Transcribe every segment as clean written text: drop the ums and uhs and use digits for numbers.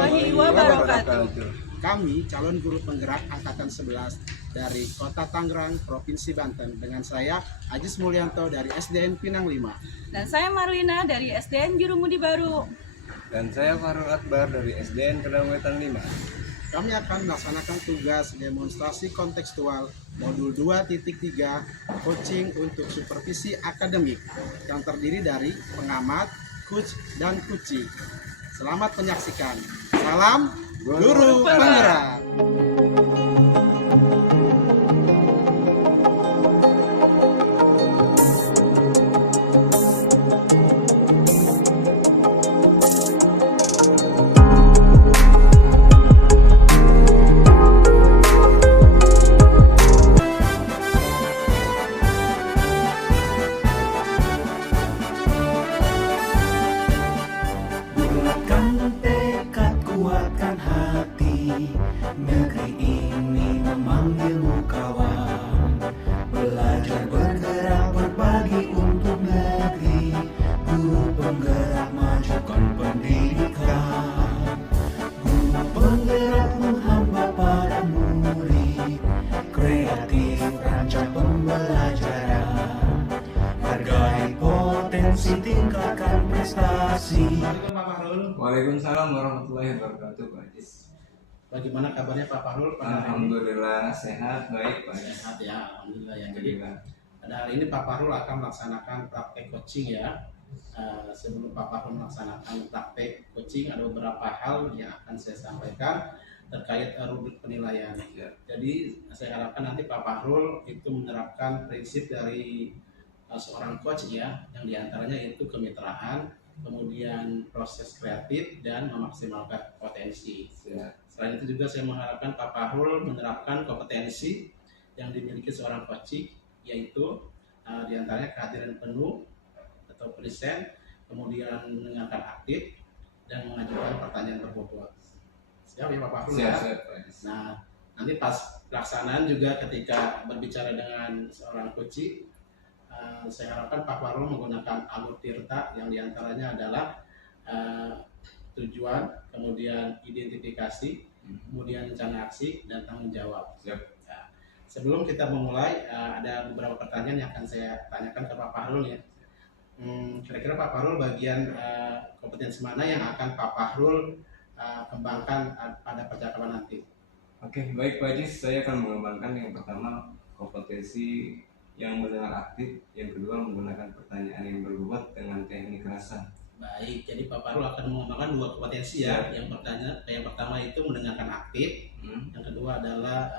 warahmatullahi wabarakatuh. Kami calon guru penggerak angkatan 11 dari Kota Tangerang, Provinsi Banten. Dengan saya Ajis Mulyanto dari SDN Pinang 5. Dan saya Marlina dari SDN Jurumudi Baru. Dan saya Farul Akbar dari SDN Kedawetan 5. Kami akan melaksanakan tugas demonstrasi kontekstual modul 2.3 coaching untuk supervisi akademik yang terdiri dari pengamat, coach, dan coaching. Selamat menyaksikan. Salam Guru Penggerak. Kuatkan hati, negeri ini memanggilmu kawan. Belajar bergerak berbagi untuk negeri, guru penggerak majukan pendidikan. Guru penggerak menghamba para murid, kreatif rancang pembelajaran. Hargai potensi, tingkatkan prestasi. Waalaikumsalam warahmatullahi wabarakatuh, Pak Ajis. Bagaimana kabarnya Pak Fahrul? Alhamdulillah sehat, baik Pak Ajis. Sehat ya, alhamdulillah ya. Jadi pada hari ini Pak Fahrul akan melaksanakan praktek coaching ya. Sebelum Pak Fahrul melaksanakan praktek coaching, ada beberapa hal yang akan saya sampaikan terkait rubrik penilaian. Jadi saya harapkan nanti Pak Fahrul itu menerapkan prinsip dari seorang coach ya, yang diantaranya itu kemitraan, kemudian proses kreatif, dan memaksimalkan potensi. Selain itu juga saya mengharapkan Pak Fahrul menerapkan kompetensi yang dimiliki seorang coach, yaitu diantaranya kehadiran penuh atau present, kemudian mendengarkan aktif, dan mengajukan pertanyaan berbobot. Siap ya Pak Fahrul? Siap. Nah, nanti pas pelaksanaan juga ketika berbicara dengan seorang coach, saya harapkan Pak Fahrul menggunakan alur tirta yang diantaranya adalah tujuan, kemudian identifikasi, kemudian rencana aksi, dan tanggung jawab. Nah, sebelum kita memulai, ada beberapa pertanyaan yang akan saya tanyakan ke Pak Fahrul ya. Kira-kira Pak Fahrul bagian kompetensi mana yang akan Pak Fahrul kembangkan pada percakapan nanti? Oke, baik Pak Ajis. Saya akan mengembangkan yang pertama kompetensi yang mendengar aktif, yang kedua menggunakan pertanyaan yang berbobot dengan teknik rasa. Baik, jadi Pak Fahrul akan mengembangkan dua kompetensi ya. Yang pertama itu mendengarkan aktif, yang kedua adalah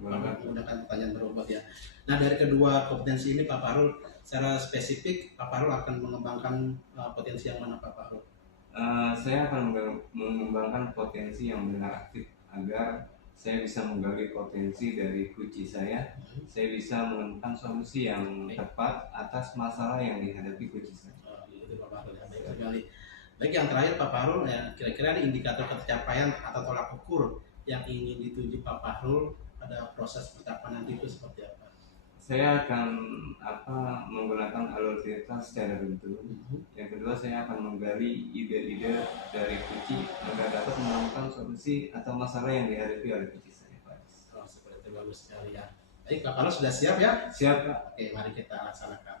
menggunakan pertanyaan berbobot ya. Nah, dari kedua kompetensi ini Pak Fahrul secara spesifik Pak Fahrul akan mengembangkan potensi yang mana Pak Fahrul? Saya akan mengembangkan potensi yang mendengar aktif agar saya bisa menggali potensi dari kunci saya bisa menemukan solusi yang tepat atas masalah yang dihadapi kunci saya. Itu Pak Fahrul ya, baik sekali. Baik, yang terakhir Pak Fahrul ya, kira-kira ada indikator pencapaian atau tolak ukur yang ingin dituju Pak Fahrul pada proses percakapan nanti itu seperti apa? Saya akan menggunakan alur cerita secara bentuk. Yang kedua, saya akan menggali ide-ide dari kunci agar dapat menemukan solusi atau masalah yang dihadapi oleh kunci saya, Pak. Oh, seperti itu, bagus sekali ya. Baik, Pak Fahrul sudah siap ya? Siap, Pak. Oke, mari kita laksanakan.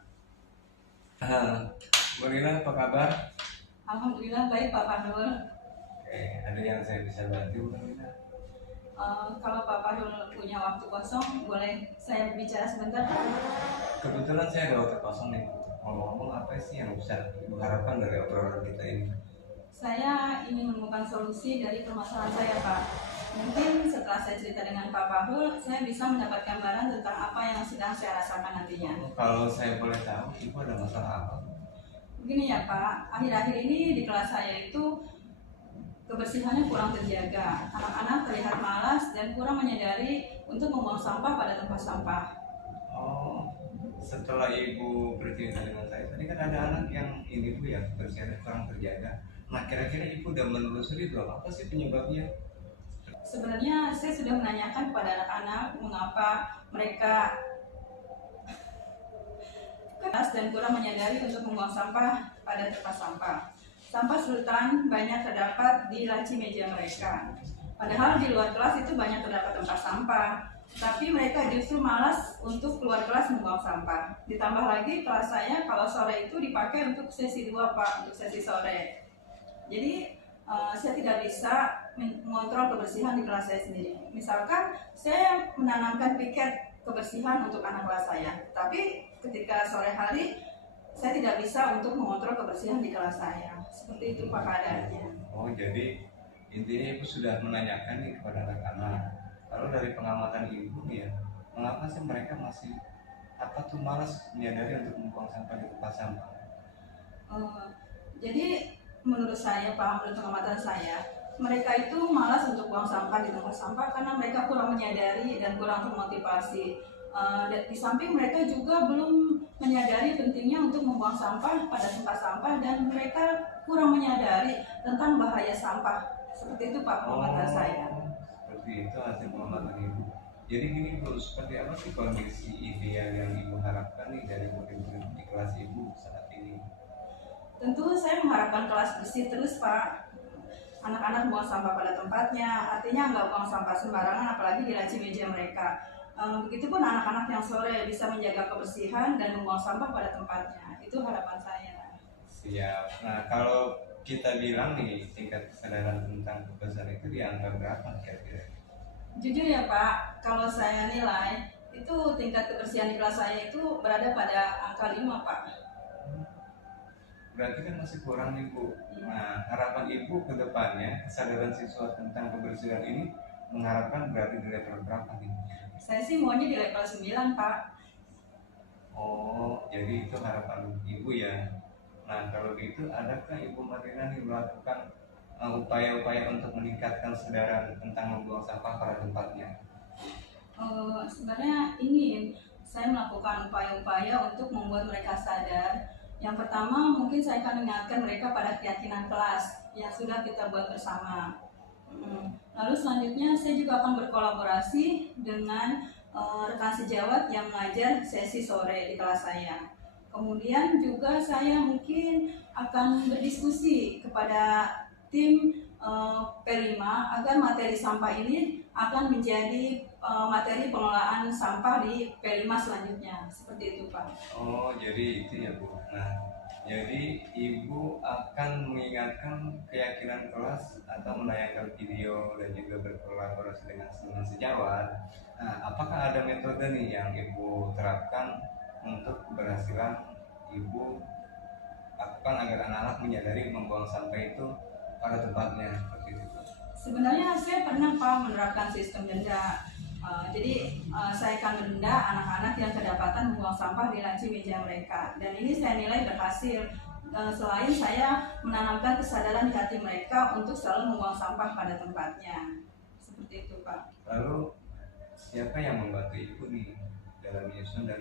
Marlina, apa kabar? Alhamdulillah baik Pak Fahrul. Oke, ada yang saya bisa bantu, Marlina? Kalau Pak Fahrul punya waktu kosong, boleh saya bicara sebentar Pak? Kebetulan saya ada waktu kosong nih. Ngomong-ngomong, apa sih yang bisa Ibu harapkan dari obrolan kita ini? Saya ingin menemukan solusi dari permasalahan saya Pak. Mungkin setelah saya cerita dengan Pak Fahrul, saya bisa mendapat gambaran tentang apa yang sedang saya rasakan nantinya. Kalau saya boleh tahu, Ibu ada masalah apa? Begini ya Pak, akhir-akhir ini di kelas saya itu kebersihannya kurang terjaga. Anak-anak terlihat malas dan kurang menyadari untuk membuang sampah pada tempat sampah. Oh, setelah Ibu bercerita dengan saya, tadi kan ada anak yang ini Bu ya, kebersihannya kurang terjaga. Nah, kira-kira Ibu udah menelusuri belum apa sih penyebabnya? Sebenarnya saya sudah menanyakan kepada anak-anak mengapa mereka keras dan kurang menyadari untuk membuang sampah pada tempat sampah. sampah sedotan banyak terdapat di laci meja mereka. Padahal di luar kelas itu banyak terdapat tempat sampah, tapi mereka justru malas untuk keluar kelas membuang sampah. Ditambah lagi kelas saya kalau sore itu dipakai untuk sesi 2 Pak, untuk sesi sore. Jadi saya tidak bisa mengontrol kebersihan di kelas saya sendiri. Misalkan saya menanamkan piket kebersihan untuk anak kelas saya, tapi ketika sore hari saya tidak bisa untuk mengontrol kebersihan di kelas saya. Seperti itu Pak keadaannya. Oh, jadi intinya Ibu sudah menanyakan nih kepada anak-anak. Kalau dari pengamatan Ibu nih ya, mengapa sih mereka masih malas menyadari untuk membuang sampah di tempat sampah? Jadi menurut saya Pak, menurut pengamatan saya, mereka itu malas untuk buang sampah di tempat sampah karena mereka kurang menyadari dan kurang termotivasi. Dan di samping mereka juga belum menyadari pentingnya untuk membuang sampah pada tempat sampah, dan mereka kurang menyadari tentang bahaya sampah. Seperti itu Pak pengamatan saya. Seperti itu hasil pengamatan Ibu. Jadi gini Bu, seperti apa sih kondisi ideal yang Ibu harapkan nih dari murid-murid di kelas Ibu saat ini? Tentu saya mengharapkan kelas bersih terus Pak. Anak-anak buang sampah pada tempatnya, artinya nggak buang sampah sembarangan, apalagi di laci meja mereka. Begitupun anak-anak yang sore bisa menjaga kebersihan dan membuang sampah pada tempatnya. Itu harapan saya. Siap. Nah, kalau kita bilang nih tingkat kesadaran tentang kebersihan itu di angka berapa kira-kira? Jujur ya Pak, kalau saya nilai itu tingkat kebersihan di kelas saya itu berada pada angka 5 Pak. Berarti kan masih kurang nih Bu. Nah, harapan Ibu ke depannya kesadaran siswa tentang kebersihan ini mengharapkan berarti di level berapa nih? Saya sih maunya di level 9 Pak. Oh, jadi itu harapan Ibu ya. Nah, kalau gitu adakah Ibu Marina nih melakukan upaya-upaya untuk meningkatkan kesadaran tentang membuang sampah pada tempatnya? Sebenarnya ingin saya melakukan upaya-upaya untuk membuat mereka sadar. Yang pertama mungkin saya akan mengingatkan mereka pada keyakinan kelas yang sudah kita buat bersama. Lalu selanjutnya saya juga akan berkolaborasi dengan rekan sejawat yang mengajar sesi sore di kelas saya. Kemudian juga saya mungkin akan berdiskusi kepada tim P5 agar materi sampah ini akan menjadi materi pengelolaan sampah di P5 selanjutnya. Seperti itu Pak. Oh, jadi itu ya Bu. Nah, jadi Ibu akan mengingatkan keyakinan kelas atau menayangkan video dan juga berkolaborasi dengan teman sejawat. Nah, apakah ada metode nih yang Ibu terapkan untuk keberhasilan Ibu lakukan agar anak-anak menyadari membuang sampah itu pada tempatnya seperti itu? Sebenarnya saya pernah Pak menerapkan sistem denda. Jadi saya akan mendenda anak-anak yang kedapatan membuang sampah di laci meja mereka, dan ini saya nilai berhasil. Selain saya menanamkan kesadaran di hati mereka untuk selalu membuang sampah pada tempatnya. Seperti itu Pak. Lalu siapa yang membantu Ibu nih dalam menyusun dan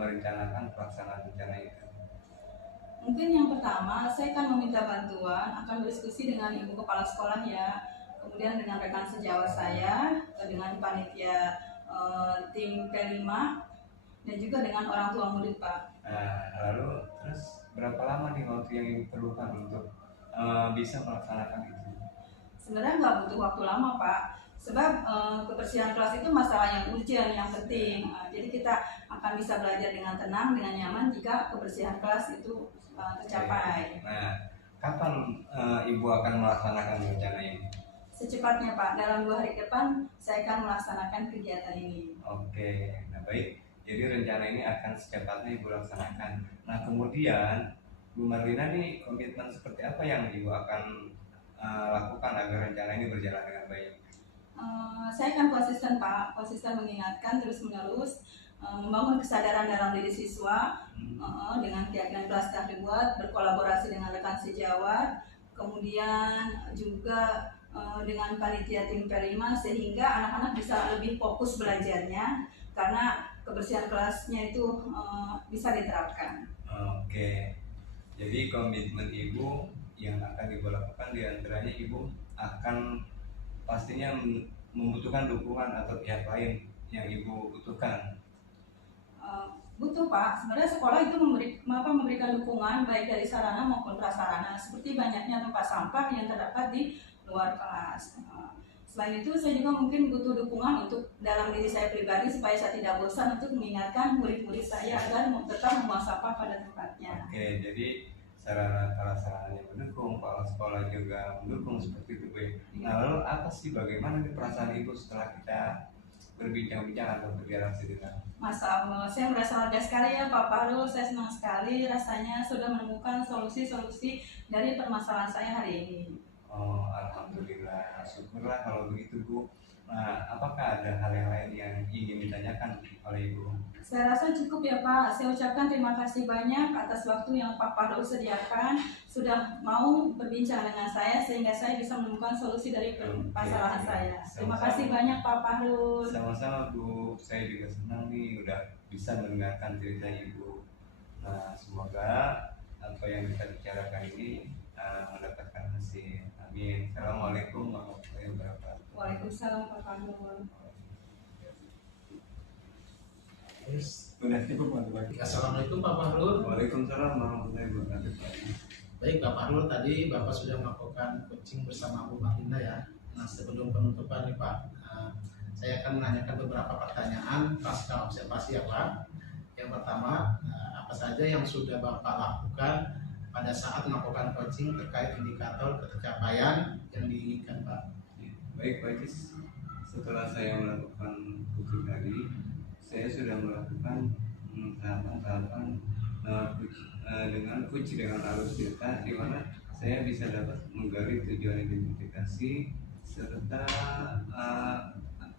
merencanakan pelaksanaan rencana itu? Mungkin yang pertama saya akan meminta bantuan, akan berdiskusi dengan ibu kepala sekolah ya, kemudian dengan rekan sejawat saya, dengan panitia tim P5, dan juga dengan orang tua murid Pak. Nah, lalu terus berapa lama nih waktu yang Ibu perlukan untuk bisa melaksanakan itu? Sebenarnya nggak butuh waktu lama Pak, sebab kebersihan kelas itu masalah yang urgent, yang penting. Jadi kita akan bisa belajar dengan tenang, dengan nyaman jika kebersihan kelas itu tercapai. Nah, kapan Ibu akan melaksanakan rencana ini? Secepatnya Pak, dalam 2 hari ke depan saya akan melaksanakan kegiatan ini. Oke, nah baik. Jadi rencana ini akan secepatnya Ibu laksanakan. Nah, kemudian Bu Marlina nih komitmen seperti apa yang Ibu akan lakukan agar rencana ini berjalan dengan baik? Saya akan konsisten Pak, konsisten mengingatkan terus-menerus, membangun kesadaran dalam diri siswa dengan keyakinan kelas telah dibuat, berkolaborasi dengan rekan sejawat, kemudian juga dengan panitia tim P5 sehingga anak-anak bisa lebih fokus belajarnya karena kebersihan kelasnya itu bisa diterapkan. Oke, jadi komitmen Ibu yang akan Ibu lakukan diantaranya Ibu akan pastinya membutuhkan dukungan atau pihak lain yang Ibu butuhkan. Butuh Pak, sebenarnya sekolah itu memberikan dukungan baik dari sarana maupun prasarana seperti banyaknya tempat sampah yang terdapat di luar kelas. Selain itu saya juga mungkin butuh dukungan untuk dalam diri saya pribadi supaya saya tidak bosan untuk mengingatkan murid-murid saya agar tetap membuang sampah pada tempatnya. Oke, jadi sarana prasarana mendukung, kepala sekolah juga mendukung seperti itu Bu. Nah, lalu apa sih bagaimana nih perasaan Ibu setelah kita berbincang-bincang atau berinteraksi dengan Masa Allah, saya merasa lega sekali ya Pak Fahrul, saya senang sekali rasanya sudah menemukan solusi-solusi dari permasalahan saya hari ini. Oh, alhamdulillah, syukurlah kalau begitu Bu. Nah, apakah ada hal yang lain yang ingin ditanyakan oleh Ibu? Saya rasa cukup ya Pak, saya ucapkan terima kasih banyak atas waktu yang Pak Fahrul sediakan, sudah mau berbincang dengan saya sehingga saya bisa menemukan solusi dari permasalahan saya. Terima kasih banyak Pak Fahrul. Sama-sama Bu, saya juga senang nih udah bisa mendengarkan cerita Ibu. Nah, semoga apa yang kita bicarakan ini mendapatkan hasil. Amin. Assalamualaikum warahmatullahi wabarakatuh. Waalaikumsalam Pak Fahrul. Udah cukup teman-teman. Assalamualaikum Pak Fahrul. Waalaikumsalam warahmatullahi wabarakatuh. Baik Pak Fahrul, tadi Bapak sudah melakukan coaching bersama Bu Marina ya. Nah sebelum penutupan nih Pak, saya akan menanyakan beberapa pertanyaan pasca observasi ya Pak. Yang pertama, apa saja yang sudah Bapak lakukan pada saat melakukan coaching terkait indikator tercapaian yang diinginkan Pak? Baik Pak Cis, setelah saya melakukan coaching tadi, saya sudah melakukan tahapan-tahapan dengan coach dengan alur cerita di mana saya bisa dapat menggali tujuan identifikasi serta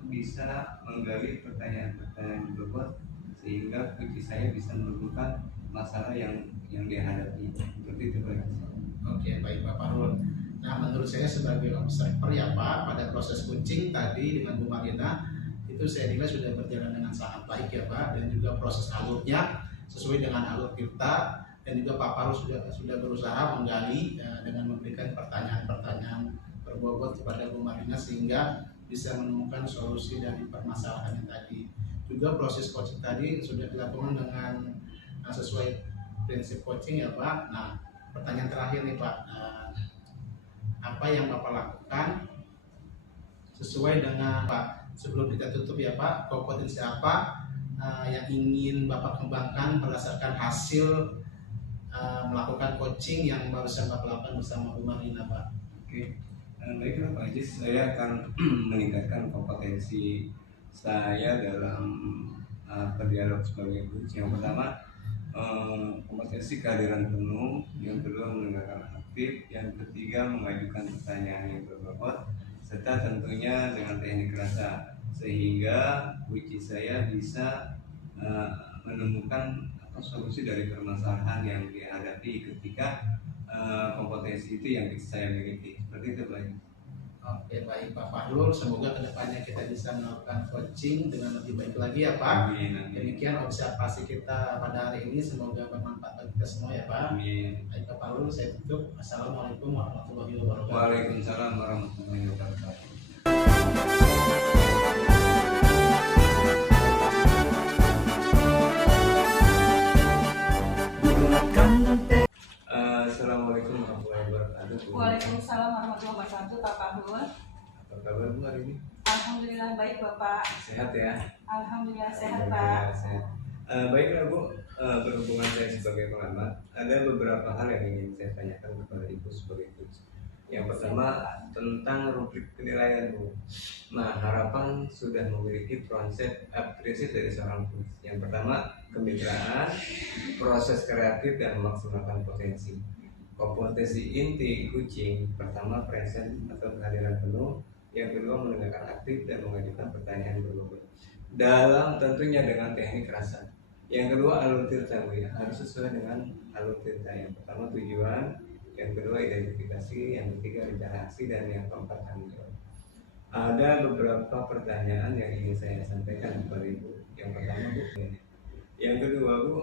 bisa menggali pertanyaan-pertanyaan berbobot sehingga coach saya bisa menemukan masalah yang dihadapi. Seperti itu Pak. Oke, baik Pak Fahrul. Nah menurut saya sebagai observer ya Pak, pada proses coaching tadi dengan Bu Marina itu saya nilai sudah berjalan dengan sangat baik ya Pak, dan juga proses alurnya sesuai dengan alur kita, dan juga Pak Fahrul sudah berusaha menggali dengan memberikan pertanyaan-pertanyaan berbobot kepada Bu Marina sehingga bisa menemukan solusi dari permasalahan yang tadi. Juga proses coaching tadi sudah dilakukan dengan sesuai prinsip coaching ya Pak. Nah pertanyaan terakhir nih Pak, apa yang Bapak lakukan sesuai dengan Pak, sebelum kita tutup ya Pak, kompetensi apa yang ingin Bapak kembangkan berdasarkan hasil melakukan coaching yang barusan Bapak lakukan bersama Bu Marina Pak? Oke, baiklah Pak Ajis, saya akan meningkatkan kompetensi saya dalam berdialog sebagai coach. Yang pertama, kompetensi kehadiran penuh, yang kedua mendengarkan aktif, yang ketiga mengajukan pertanyaan yang berbobot, serta tentunya dengan teknik rasa sehingga kunci saya bisa menemukan solusi dari permasalahan yang dihadapi ketika kompetensi itu yang saya miliki. Seperti itu Pak. Oke baik Pak Fahrul, semoga kedepannya kita bisa melakukan coaching dengan lebih baik lagi ya Pak. Amin, amin. Demikian observasi kita pada hari ini, semoga bermanfaat bagi kita semua ya Pak. Amin. Baik Pak Fahrul, saya tutup. Assalamualaikum warahmatullahi wabarakatuh. Waalaikumsalam warahmatullahi wabarakatuh. Assalamualaikum warahmatullahi wabarakatuh. Waalaikumsalam warahmatullahi wabarakatuh Pak Fahrul. Apa kabar Bu hari ini? Alhamdulillah baik Bapak. Sehat ya? Alhamdulillah sehat Alhamdulillah, Pak. sehat. Baiklah Bu, berhubungan saya sebagai pengamat, ada beberapa hal yang ingin saya tanyakan kepada Ibu sebagai coach. Yang pertama tentang rubrik penilaian Bu. Nah, harapan sudah memiliki prinsip dari seorang coach. Yang pertama kemitraan, proses kreatif dan memaksimalkan potensi. Kompetensi inti coaching pertama present atau kehadiran penuh, yang kedua mendengarkan aktif dan mengajukan pertanyaan berbobot. Dalam tentunya dengan teknik rasa. Yang kedua alur cerita Bu ya, harus sesuai dengan alur cerita. Yang pertama tujuan, yang kedua identifikasi, yang ketiga rencana aksi, dan yang keempat tanggung jawab. Ada beberapa pertanyaan yang ingin saya sampaikan kepada Ibu. Yang pertama Bu, yang kedua Bu,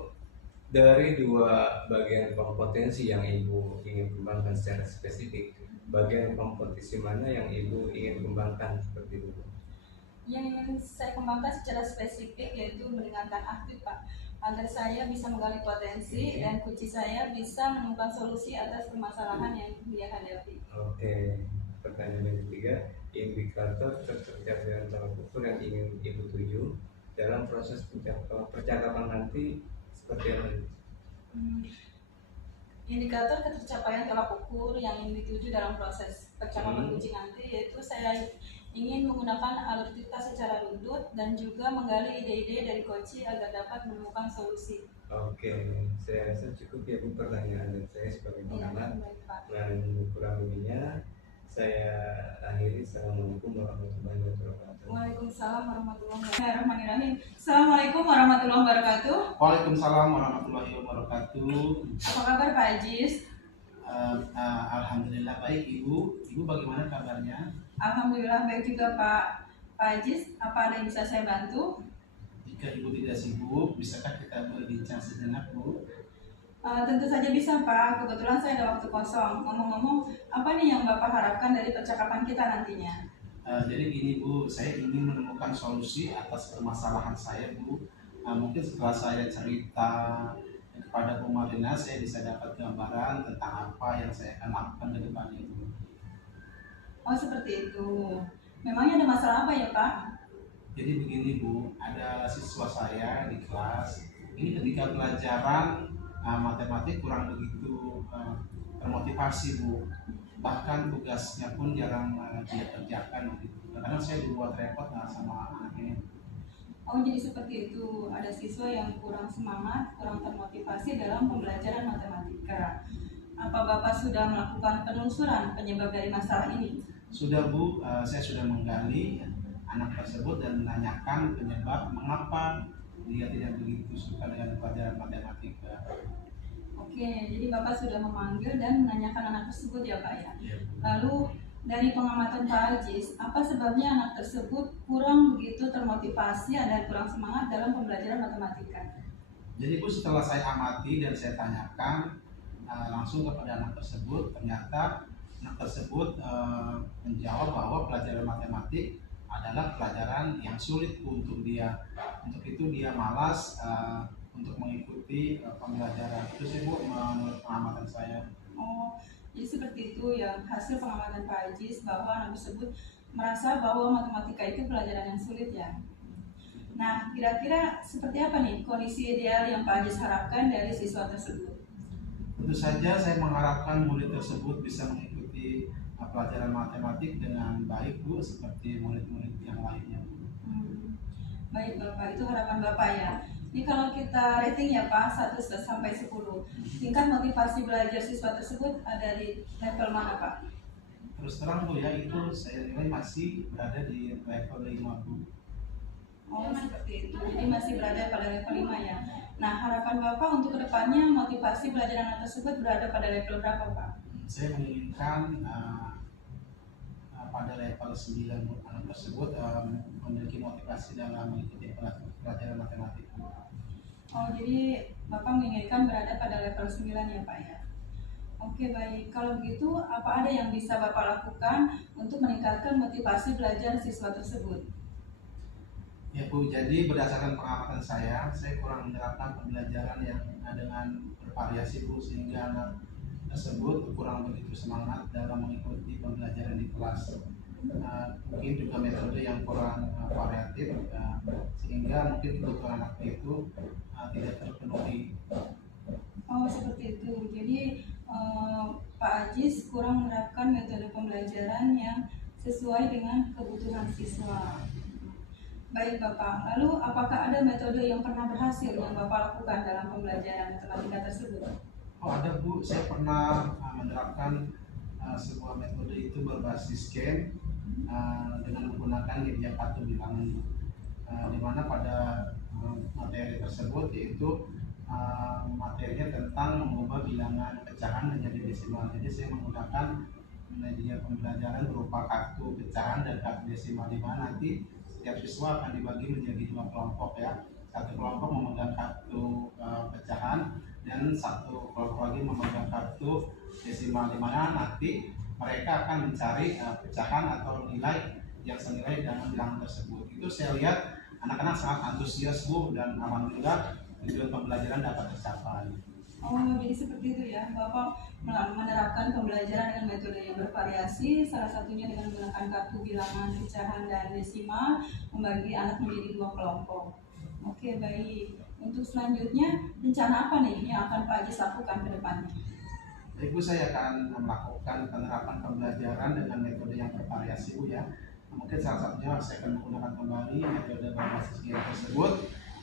dari dua bagian kompetensi yang Ibu ingin kembangkan secara spesifik, bagian kompetensi mana yang Ibu ingin kembangkan seperti itu Bu? Yang ingin saya kembangkan secara spesifik yaitu mendengarkan aktif Pak, agar saya bisa menggali potensi dan kunci saya bisa menemukan solusi atas permasalahan yang dia hadapi. Oke, pertanyaan yang ketiga, indikator ketercapaian tolak ukur yang ingin Ibu tuju dalam proses percakapan nanti seperti apa? Indikator ketercapaian tolak ukur yang ingin dituju dalam proses percakapan coaching nanti yaitu saya ingin menggunakan alur cerita secara runtut dan juga menggali ide-ide dari coach agar dapat menemukan solusi. Oke, saya rasa cukup ya Bu pertanyaan dari saya sebagai pengamat. Baik, Pak. Dan kurang lebihnya saya akhiri. Assalamualaikum warahmatullahi wabarakatuh. Waalaikumsalam warahmatullahi wabarakatuh. Assalamualaikum warahmatullahi wabarakatuh. Waalaikumsalam warahmatullahi wabarakatuh. Apa kabar Pak Ajis? Alhamdulillah baik Ibu. Ibu bagaimana kabarnya? Alhamdulillah baik juga Pak Ajis. Apa ada yang bisa saya bantu? Jika Ibu tidak sibuk, bisakah kita berbincang sejenak Bu? Tentu saja bisa Pak. Kebetulan saya ada waktu kosong. Ngomong-ngomong, apa nih yang Bapak harapkan dari percakapan kita nantinya? Jadi gini Bu, saya ingin menemukan solusi atas permasalahan saya Bu. Mungkin setelah saya cerita kepada Bu Marina, saya bisa dapat gambaran tentang apa yang saya akan lakukan ke depannya Bu. Oh seperti itu. Memangnya ada masalah apa ya Pak? Jadi begini Bu, ada siswa saya di kelas. Ini ketika pelajaran matematik kurang begitu termotivasi Bu. Bahkan tugasnya pun jarang dia kerjakan begitu. Kadang saya dibuat repot sama anak ini. Oh jadi seperti itu. Ada siswa yang kurang semangat, kurang termotivasi dalam pembelajaran matematika. Apa Bapak sudah melakukan penelusuran penyebab dari masalah ini? Sudah Bu, saya sudah menggali anak tersebut dan menanyakan penyebab mengapa dia tidak begitu suka dengan pelajaran matematika. Oke, jadi Bapak sudah memanggil dan menanyakan anak tersebut ya Pak ya. Ya. Lalu dari pengamatan Pak Ajis, apa sebabnya anak tersebut kurang begitu termotivasi dan kurang semangat dalam pembelajaran matematika? Jadi Bu, setelah saya amati dan saya tanyakan langsung kepada anak tersebut, ternyata anak tersebut menjawab bahwa pelajaran matematik adalah pelajaran yang sulit untuk dia. Untuk itu dia malas untuk mengikuti pembelajaran. Itu sih Bu menurut pengamatan saya. Oh, jadi seperti itu yang hasil pengamatan Pak Ajis bahwa anak tersebut merasa bahwa matematika itu pelajaran yang sulit ya. Nah, kira-kira seperti apa nih kondisi ideal yang Pak Ajis harapkan dari siswa tersebut? Tentu saja saya mengharapkan murid tersebut bisa mengikuti pelajaran matematik dengan baik Bu, seperti murid-murid yang lainnya. Baik Bapak, itu harapan Bapak ya. Ini kalau kita rating ya Pak, 1 sampai 10. Tingkat motivasi belajar siswa tersebut ada di level mana Pak? Terus terang Bu ya, itu saya nilai masih berada di level 5 Bu. Oh seperti itu, jadi masih berada pada level 5 ya. Nah harapan Bapak untuk kedepannya motivasi belajar anak tersebut berada pada level berapa Pak? Saya menginginkan pada level 9 anak tersebut memiliki motivasi dalam mengikuti pelajaran matematika. Oh jadi Bapak menginginkan berada pada level 9 ya Pak ya. Oke baik, kalau begitu apa ada yang bisa Bapak lakukan untuk meningkatkan motivasi belajar siswa tersebut? Ya Bu, jadi berdasarkan pengamatan saya kurang menerapkan pembelajaran yang dengan bervariasi Bu, sehingga anak tersebut kurang begitu semangat dalam mengikuti pembelajaran di kelas. Mungkin juga metode yang kurang variatif, sehingga mungkin kebutuhan anak itu tidak terpenuhi. Oh seperti itu, jadi Pak Ajis kurang menerapkan metode pembelajaran yang sesuai dengan kebutuhan siswa. Baik Bapak, lalu apakah ada metode yang pernah berhasil yang Bapak lakukan dalam pembelajaran matematika tersebut? Oh ada Bu, saya pernah menerapkan sebuah metode itu berbasis game dengan menggunakan media kartu bilangan, di mana pada materi tersebut yaitu materinya tentang mengubah bilangan pecahan menjadi desimal. Jadi saya menggunakan media pembelajaran berupa kartu pecahan dan kartu desimal, di mana nanti setiap siswa akan dibagi menjadi 2 kelompok ya. Satu kelompok memegang kartu pecahan dan satu kelompok lagi memegang kartu desimal, di mana nanti mereka akan mencari pecahan atau nilai yang senilai dengan bilangan tersebut. Itu saya lihat anak-anak sangat antusias Bu, dan alhamdulillah tujuan pembelajaran dapat tercapai. Oh, jadi seperti itu ya, Bapak menerapkan pembelajaran dengan metode yang bervariasi, salah satunya dengan menggunakan kartu bilangan, pecahan, dan desimal, membagi anak menjadi 2 kelompok. Oke, baik. Untuk selanjutnya, rencana apa nih yang akan Pak Ajis lakukan ke depannya? Baik Bu, saya akan melakukan penerapan pembelajaran dengan metode yang bervariasi Bu ya. Mungkin salah satunya saya akan menggunakan kembali metode berbasis game tersebut,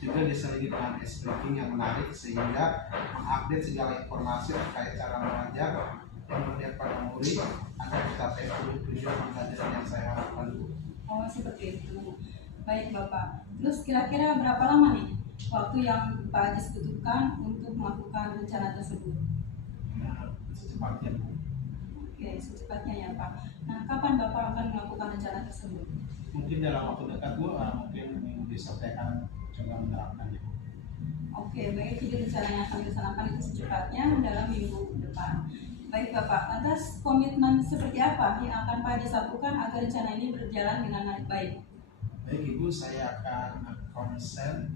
juga diselingi dengan explaining yang menarik sehingga mengupdate segala informasi terkait cara mengajar dan melihat pada murid agar mencapai tujuan pembelajaran yang saya harapkan. Oh, seperti itu. Baik Bapak. Terus kira-kira berapa lama nih waktu yang Pak Ajis butuhkan untuk melakukan rencana tersebut? Secepatnya Bu. Oke, secepatnya ya Pak. Nah, kapan Bapak akan melakukan rencana tersebut? Mungkin dalam waktu dekat Bu, mungkin minggu besok saya akan coba menerapkannya. Oke, baik. Jadi rencana yang akan dilaksanakan itu secepatnya dalam minggu depan. Baik Bapak, atas komitmen seperti apa yang akan Pak Ajis lakukan agar rencana ini berjalan dengan baik? Baik Ibu, saya akan konsisten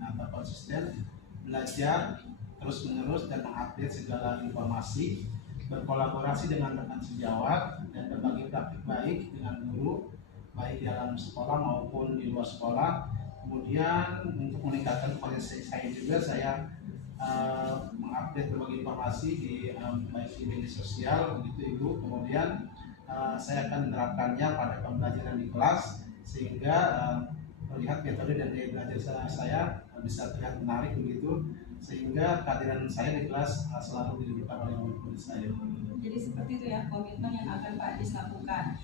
belajar terus-menerus dan mengupdate segala informasi, berkolaborasi dengan rekan sejawat, dan berbagi praktik baik dengan guru baik dalam sekolah maupun di luar sekolah. Kemudian untuk meningkatkan potensi saya juga, saya mengupdate berbagai informasi di baik di media sosial begitu Ibu. Kemudian saya akan menerapkannya pada pembelajaran di kelas sehingga melihat metode dan gaya belajar saya bisa terlihat menarik begitu, sehingga kehadiran saya di kelas selalu dilakukan oleh murid-murid saya. Jadi seperti itu ya komitmen yang akan Pak Ajis lakukan.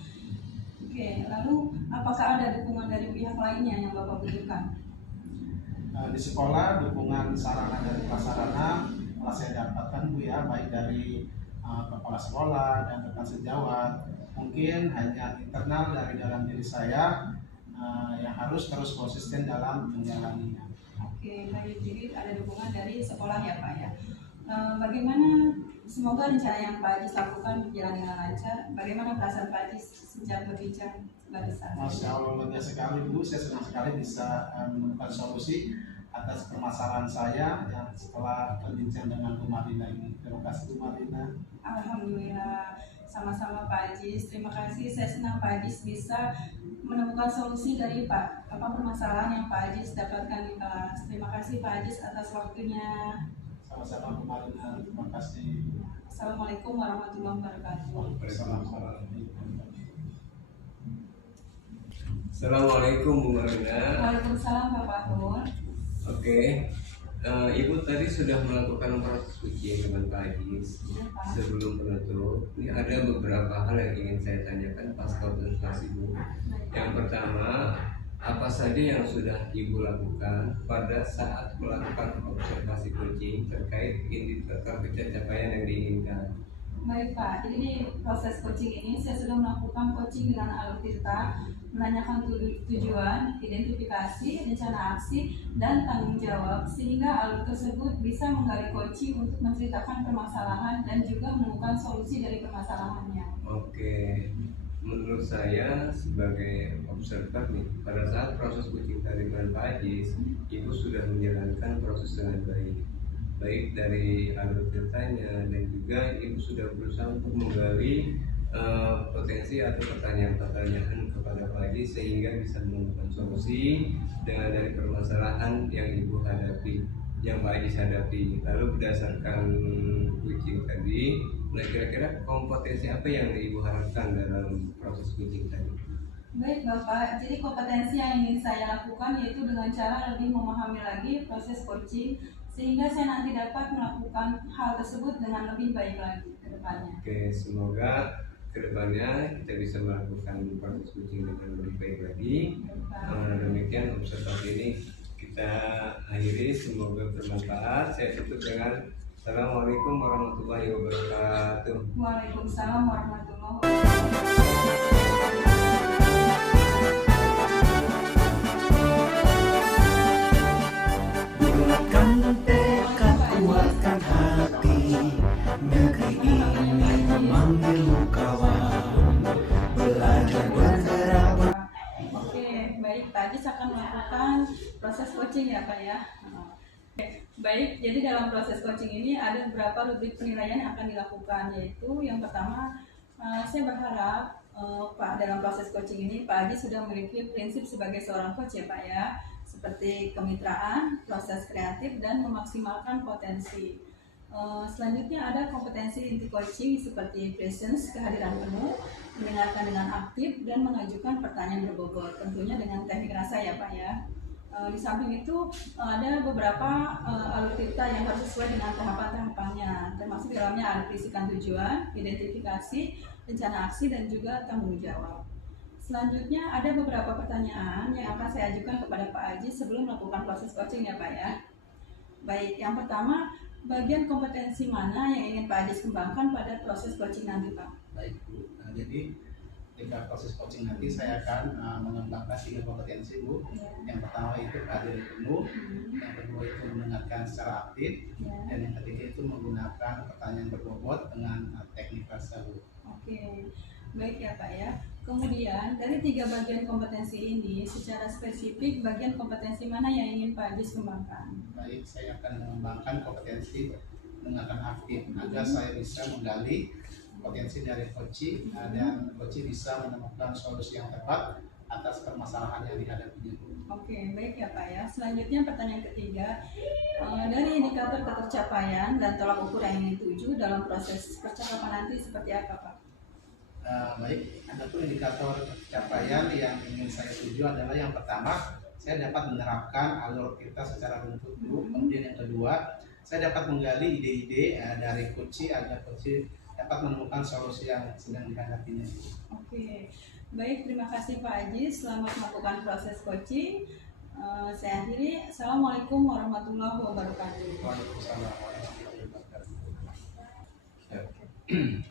Oke, lalu apakah ada dukungan dari pihak lainnya yang Bapak butuhkan? Di sekolah dukungan sarana dari prasarana telah saya dapatkan Bu ya, baik dari kepala sekolah dan rekan sejawat. Mungkin hanya internal dari dalam diri saya yang harus terus konsisten dalam menjalaninya. Oke, baik. Jadi ada dukungan dari sekolah ya Pak ya. Bagaimana, semoga rencana yang Pak Ajis lakukan berjalan dengan lancar. Bagaimana perasaan Pak Ajis sejak berbincang pada saat ini? Masya Allah, lega sekali Bu, saya senang sekali bisa menemukan solusi atas permasalahan saya yang setelah berbincang dengan Bu Marlina ini. Terima kasih Bu Marlina. Alhamdulillah, sama-sama Pak Ajis. Terima kasih, saya senang Pak Ajis bisa menemukan solusi dari permasalahan yang Pak Ajis dapatkan di kelas. Terima kasih Pak Ajis atas waktunya. Sama-sama Bu Marlina, terima kasih. Assalamualaikum warahmatullahi wabarakatuh. Assalamualaikum Bu Marina. Waalaikumsalam Pak Bahur. Oke, Ibu tadi sudah melakukan proses ujian dengan Pak Ajis. Ya, Pak. Sebelum penutup, ini ada beberapa hal yang ingin saya tanyakan pasca observasi Bu. Yang pertama, apa saja yang sudah Ibu lakukan pada saat melakukan observasi coaching terkait indikator pencapaian yang diinginkan? Baik Pak, jadi di proses coaching ini saya sudah melakukan coaching dengan alur tirta, menanyakan tujuan, identifikasi, rencana aksi, dan tanggung jawab sehingga alur tersebut bisa menggali coaching untuk menceritakan permasalahan dan juga menemukan solusi dari permasalahannya. Oke, menurut saya sebagai observer nih, pada saat proses coaching tadi dengan Pak Ajis, Ibu sudah menjalankan proses dengan baik dari alur ceritanya, dan juga Ibu sudah berusaha untuk menggali potensi atau pertanyaan-pertanyaan kepada Pak Ajis sehingga bisa menemukan solusi dengan dari permasalahan yang Ibu hadapi, yang Pak Ajis hadapi. Lalu berdasarkan coaching tadi, nah kira-kira kompetensi apa yang Ibu harapkan dalam proses coaching tadi? Baik Bapak, jadi kompetensi yang ingin saya lakukan yaitu dengan cara lebih memahami lagi proses coaching sehingga saya nanti dapat melakukan hal tersebut dengan lebih baik lagi ke depannya. Oke, semoga ke depannya kita bisa melakukan proses coaching dengan lebih baik lagi. Demikian observasi ini kita akhiri, semoga bermanfaat. Saya tutup dengan Assalamualaikum warahmatullahi wabarakatuh. Waalaikumsalam warahmatullahi wabarakatuh. Bulatkan tekad, kuatkan hati, negeri ini memanggilmu kawan. Belajar bergerak ya. Baik, jadi dalam proses coaching ini ada beberapa rubrik penilaian yang akan dilakukan, yaitu yang pertama, saya berharap Pak, dalam proses coaching ini Pak Haji sudah memiliki prinsip sebagai seorang coach ya Pak ya, seperti kemitraan, proses kreatif, dan memaksimalkan potensi. Selanjutnya ada kompetensi inti coaching seperti presence, kehadiran penuh, mendengarkan dengan aktif, dan mengajukan pertanyaan berbobot, tentunya dengan teknik rasa ya Pak ya. Di samping itu ada beberapa alur cerita yang harus sesuai dengan tahapan-tahapannya, termasuk dalamnya ada perisikan tujuan, identifikasi, rencana aksi, dan juga tanggung jawab. Selanjutnya ada beberapa pertanyaan yang akan saya ajukan kepada Pak Haji sebelum melakukan proses coaching ya Pak ya. Baik, yang pertama, bagian kompetensi mana yang ingin Pak Haji kembangkan pada proses coaching nanti Pak? Baik Bu, jadi ketika proses coaching nanti saya akan mengembangkan 3 kompetensi Bu. Yang pertama itu kehadiran penuh, yang kedua itu mendengarkan secara aktif, dan yang ketiga itu menggunakan pertanyaan berbobot dengan teknik rasa Bu. Oke, baik ya Pak ya. Kemudian dari 3 bagian kompetensi ini, secara spesifik bagian kompetensi mana yang ingin Pak Haji kembangkan? Baik, saya akan mengembangkan kompetensi mendengarkan aktif agar saya bisa menggali potensi dari coaching dan coaching bisa menemukan solusi yang tepat atas permasalahan yang dihadapinya. Oke, baik ya Pak ya. Selanjutnya pertanyaan ketiga, dari indikator ketercapaian dan tolak ukur yang ingin tuju dalam proses percakapan nanti seperti apa Pak? Baik, ada pun indikator capaian yang ingin saya tuju adalah yang pertama, saya dapat menerapkan alur kita secara runtut dulu. Kemudian yang kedua, saya dapat menggali ide-ide dari coaching agar coaching dapat menemukan solusi yang sedang dihadapinya. Oke, baik, terima kasih Pak Haji. Selamat melakukan proses coaching. Saya akhiri. Assalamualaikum warahmatullahi wabarakatuh. Waalaikumsalam warahmatullahi wabarakatuh.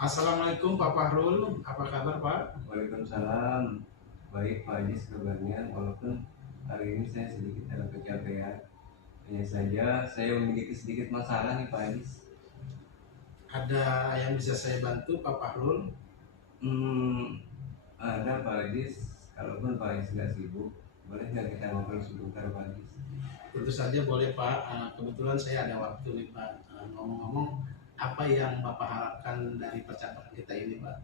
Assalamualaikum Pak Fahrul, apa kabar Pak? Waalaikumsalam. Baik Pak Haji kabarnya, walaupun hari ini saya sedikit ada kecapean. Hanya saja saya memiliki sedikit masalah nih Pak Haji. Ada yang bisa saya bantu Pak Fahrul? Ada Pak Haji, kalaupun Pak Haji nggak sibuk, boleh nggak kita ngobrol sebentar Pak Haji? Tentu saja boleh Pak, kebetulan saya ada waktu nih Pak. Ngomong-ngomong, apa yang Bapak harapkan dari percakapan kita ini Pak?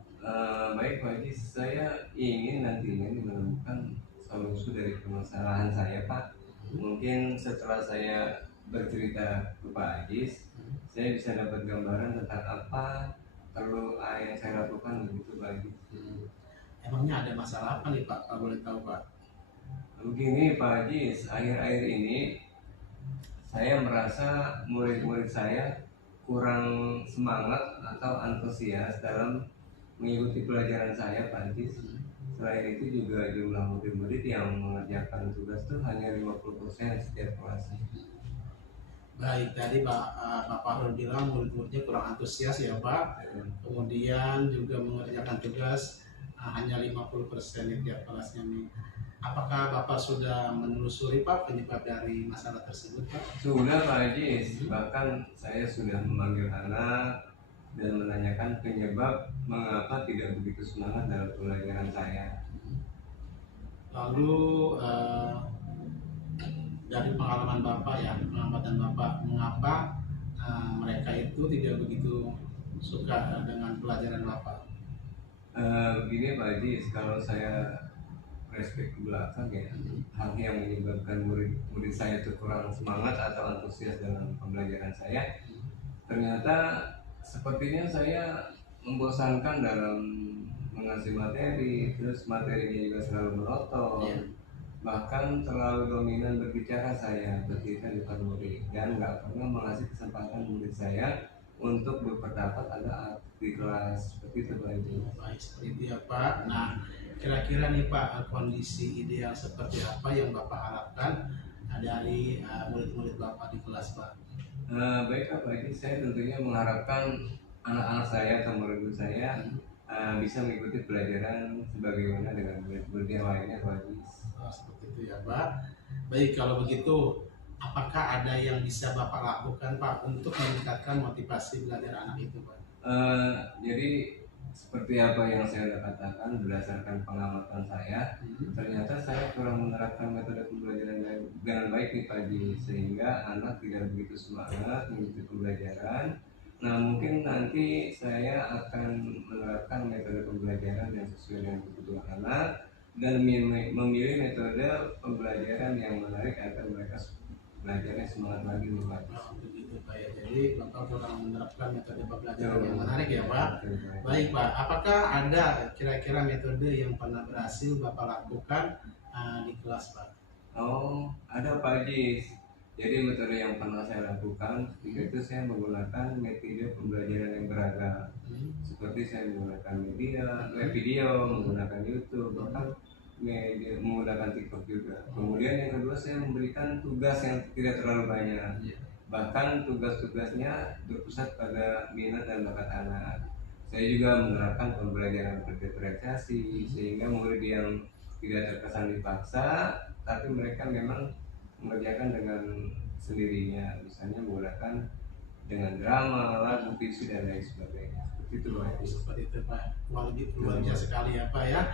Baik Pak Haji, saya ingin nantinya menemukan solusi dari permasalahan saya Pak. Mungkin setelah saya bercerita ke Pak Haji, saya bisa dapat gambaran tentang apa perlu yang saya lakukan begitu Pak Haji. Emangnya ada masalah apa nih Pak, kalau boleh tahu Pak? Begini Pak Haji, akhir-akhir ini saya merasa murid-murid saya kurang semangat atau antusias dalam mengikuti pelajaran saya Pak Haji. Selain itu juga jumlah murid-murid yang mengerjakan tugas itu hanya 50% setiap kelasnya. Baik, tadi Pak Fahrul bilang murid-muridnya kurang antusias ya Pak. Kemudian juga mengerjakan tugas hanya 50% di tiap kelasnya nih. Apakah Bapak sudah menelusuri Pak penyebab dari masalah tersebut Pak? Sudah Pak Haji, bahkan saya sudah memanggil anak dan menanyakan penyebab mengapa tidak begitu semangat dalam pelajaran saya. Lalu dari pengalaman Bapak ya, pengamatan Bapak, mengapa mereka itu tidak begitu suka dengan pelajaran Bapak? Begini Pak Haji, kalau saya respect ke belakang ya, hal yang menyebabkan murid saya itu kurang semangat atau antusias dalam pembelajaran saya, ternyata sepertinya saya membosankan dalam mengasih materi, terus materinya juga selalu monoton, bahkan terlalu dominan berbicara saya ketika di depan murid, dan nggak pernah mengasih kesempatan murid saya untuk berpendapat ada di kelas seperti itu Pak Haji. Baik, seperti itu ya Pak. Nah, kira-kira nih Pak, kondisi ideal seperti apa yang Bapak harapkan dari murid-murid Bapak di kelas Pak? Baik Pak Haji, saya tentunya mengharapkan anak-anak saya atau murid saya bisa mengikuti pelajaran sebagaimana dengan murid-murid yang lainnya Pak Haji. Seperti itu ya Pak. Baik, kalau begitu apakah ada yang bisa Bapak lakukan Pak untuk meningkatkan motivasi belajar anak itu Pak? Jadi seperti apa yang saya sudah katakan berdasarkan pengamatan saya, ternyata saya kurang menerapkan metode pembelajaran dengan baik nih Pak Haji, sehingga anak tidak begitu semangat mengikuti pembelajaran. Nah mungkin nanti saya akan menerapkan metode pembelajaran yang sesuai dengan kebutuhan anak dan memilih metode pembelajaran yang menarik agar mereka belajarnya semangat lagi nih Pak. Oh, begitu Pak ya. Jadi Bapak kurang menerapkan metode pembelajaran yang menarik ya Pak. Baik Pak, apakah ada kira-kira metode yang pernah berhasil Bapak lakukan di kelas Pak? Oh, ada Pak Haji. Jadi metode yang pernah saya lakukan ketika itu saya menggunakan metode pembelajaran yang beragam. Seperti saya menggunakan web video, menggunakan YouTube, bahkan menggunakan TikTok juga. Kemudian yang kedua saya memberikan tugas yang tidak terlalu banyak. Bahkan tugas-tugasnya berpusat pada minat dan bakat anak. Saya juga menerapkan pembelajaran berdiferensiasi sehingga murid yang tidak terkesan dipaksa, tapi mereka memang mengerjakan dengan sendirinya, misalnya menggunakan dengan drama, lagu, puisi dan lain sebagainya. Seperti itu Pak. Seperti itu Pak. Luar biasa sekali ya Pak ya.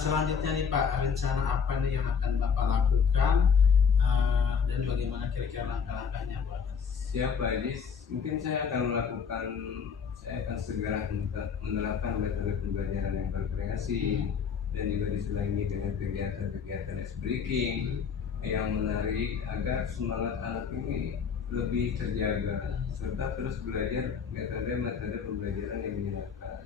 Selanjutnya nih Pak, rencana apa nih yang akan Bapak lakukan dan bagaimana kira-kira langkah-langkahnya Pak? Siap Pak Haji, mungkin saya akan segera menerapkan metode pembelajaran yang bervariasi dan juga diselingi dengan kegiatan-kegiatan ice breaking yang menarik agar semangat anak ini lebih terjaga serta terus belajar metode-metode pembelajaran yang menyenangkan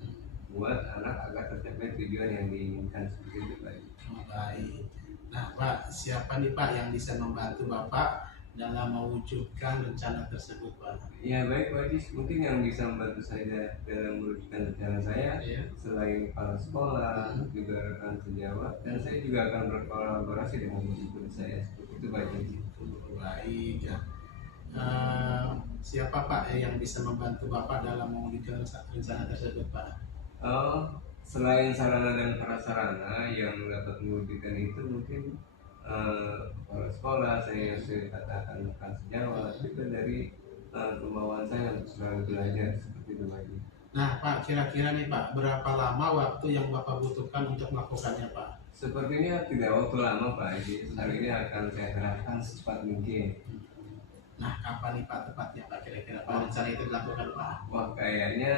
buat anak agar tercapai tujuan yang diinginkan seperti itu Pak. Oh, baik. Nah Pak, siapa nih Pak yang bisa membantu Bapak dalam mewujudkan rencana tersebut Pak? Ya baik Pak Haji, mungkin yang bisa membantu saya dalam mewujudkan rencana saya selain kepala sekolah, juga rekan sejawat, dan saya juga akan berkolaborasi dengan guru saya seperti itu Pak Haji. Baik ya. Siapa Pak yang bisa membantu Bapak dalam mewujudkan rencana tersebut Pak? Selain sarana dan prasarana yang dapat mewujudkan itu mungkin kepala sekolah, saya katakan rekan sejawat, itu dari kemauan saya untuk selalu belajar seperti itu lagi. Nah Pak, kira-kira nih Pak, berapa lama waktu yang Bapak butuhkan untuk melakukannya Pak? Sepertinya tidak waktu lama Pak Haji, hal ini akan saya terapkan secepat mungkin. Nah kapan nih Pak tepatnya Pak kira-kira Pak rencana itu dilakukan Pak? Wah kayaknya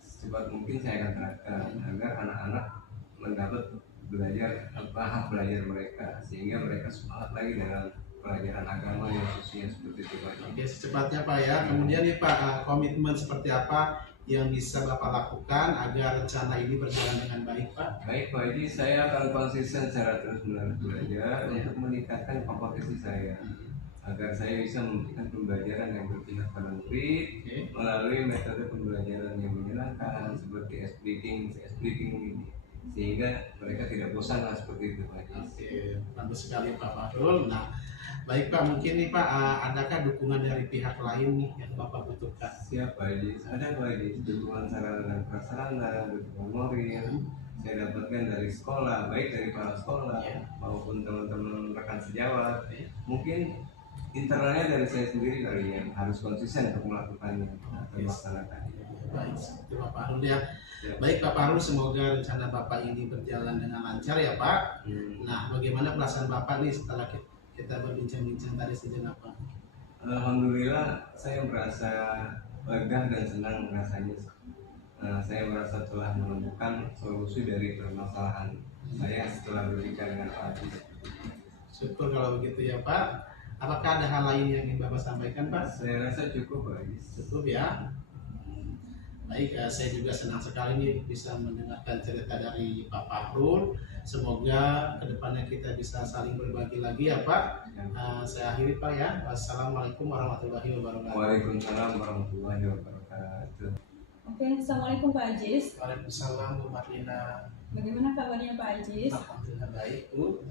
secepat mungkin saya akan terapkan agar anak-anak mendapat hak belajar mereka sehingga mereka semangat lagi dalam pelajaran agama yang khususnya seperti itu Pak. Oke, secepatnya Pak ya. Kemudian nih Pak, komitmen seperti apa yang bisa Bapak lakukan agar rencana ini berjalan dengan baik Pak? Baik Pak Haji, saya akan konsisten secara terus-menerus belajar untuk meningkatkan kompetisi saya agar saya bisa memberikan pembelajaran yang berpihak pada murid melalui metode pembelajaran yang menyenangkan seperti speaking ini, sehingga mereka tidak bosan lah seperti itu Pak. Oke, bagus sekali Pak Fahrul. Nah, baik Pak, mungkin nih Pak, adakah dukungan dari pihak lain nih yang Bapak butuhkan? Siap Pak Haji, ada Pak Haji, dukungan sarana dan prasarana, dukungan moral saya dapatkan dari sekolah, baik dari para sekolah maupun teman-teman rekan sejawat. Mungkin internalnya dari saya sendiri kali yang harus konsisten untuk melakukannya atau melaksanakannya. Baik, seperti Pak Fahrul ya. Baik Pak Fahrul, semoga rencana Bapak ini berjalan dengan lancar ya Pak. Nah, bagaimana perasaan Bapak nih setelah kita berbincang-bincang tadi sejenak Pak? Alhamdulillah, saya merasa lega dan senang rasanya. Saya merasa telah menemukan solusi dari permasalahan saya setelah berbicara dengan Pak Haji. Syukur kalau begitu ya Pak. Apakah ada hal lain yang ingin Bapak sampaikan Pak? Saya rasa cukup Pak Haji. Cukup ya. Baik, saya juga senang sekali nih bisa mendengarkan cerita dari Pak Fahrul. Semoga kedepannya kita bisa saling berbagi lagi ya Pak. Saya akhiri Pak ya. Wassalamualaikum warahmatullahi wabarakatuh. Waalaikumsalam warahmatullahi wabarakatuh. Oke, assalamualaikum Pak Ajis. Waalaikumsalam Bu Marlina. Bagaimana kabarnya Pak Ajis? Alhamdulillah baik Bu.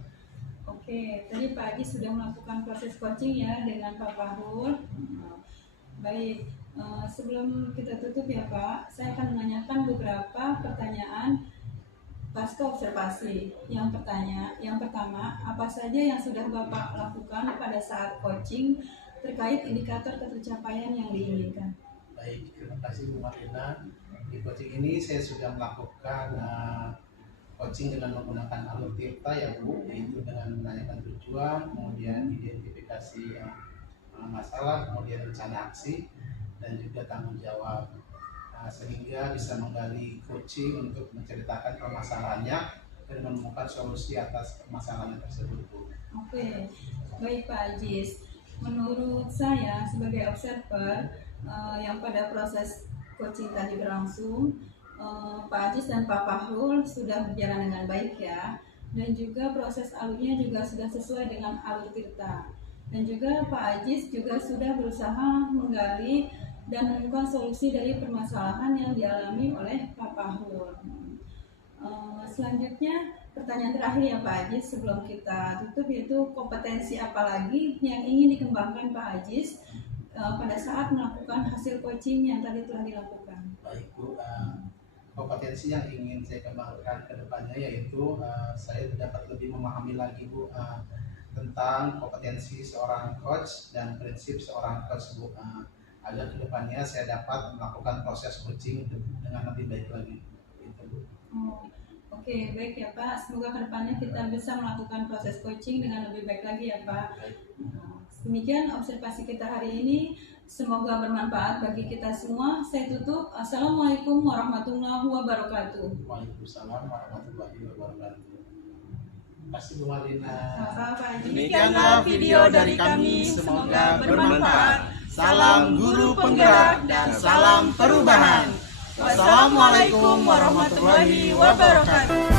Oke, tadi Pak Ajis sudah melakukan proses coaching ya dengan Pak Fahrul. Baik, sebelum kita tutup ya Pak, saya akan menanyakan beberapa pertanyaan pasca observasi. Yang pertama, apa saja yang sudah Bapak lakukan pada saat coaching terkait indikator ketercapaian yang diinginkan? Baik, terima kasih Bu Marlina. Di coaching ini saya sudah melakukan coaching dengan menggunakan alur tirta ya Bu, yaitu dengan menanyakan tujuan, kemudian identifikasi masalah, kemudian rencana aksi, dan juga tanggung jawab. Sehingga bisa menggali coaching untuk menceritakan permasalahannya dan menemukan solusi atas permasalahan tersebut Bu. Oke, baik Pak Ajis. Menurut saya sebagai observer yang pada proses coaching tadi berlangsung, Pak Ajis dan Pak Fahrul sudah berjalan dengan baik ya, dan juga proses alurnya juga sudah sesuai dengan alur tirta, dan juga Pak Ajis juga sudah berusaha menggali dan menemukan solusi dari permasalahan yang dialami oleh Pak Fahrul. Selanjutnya pertanyaan terakhir ya Pak Ajis sebelum kita tutup, yaitu kompetensi apa lagi yang ingin dikembangkan Pak Ajis pada saat melakukan hasil coaching yang tadi telah dilakukan. Baik Bu, kompetensi yang ingin saya kembangkan ke depannya yaitu saya dapat lebih memahami lagi Bu tentang kompetensi seorang coach dan prinsip seorang coach Bu, agar ke depannya saya dapat melakukan proses coaching dengan lebih baik lagi. Itu Bu. Oke, baik ya Pak. Semoga kedepannya kita bisa melakukan proses coaching dengan lebih baik lagi ya Pak. Demikian observasi kita hari ini. Semoga bermanfaat bagi kita semua. Saya tutup. Assalamualaikum warahmatullahi wabarakatuh. Waalaikumsalam warahmatullahi wabarakatuh. Terima kasih Bu Marlina. Demikianlah video dari kami. Semoga bermanfaat. Salam guru penggerak dan salam perubahan. Wassalamualaikum warahmatullahi wabarakatuh.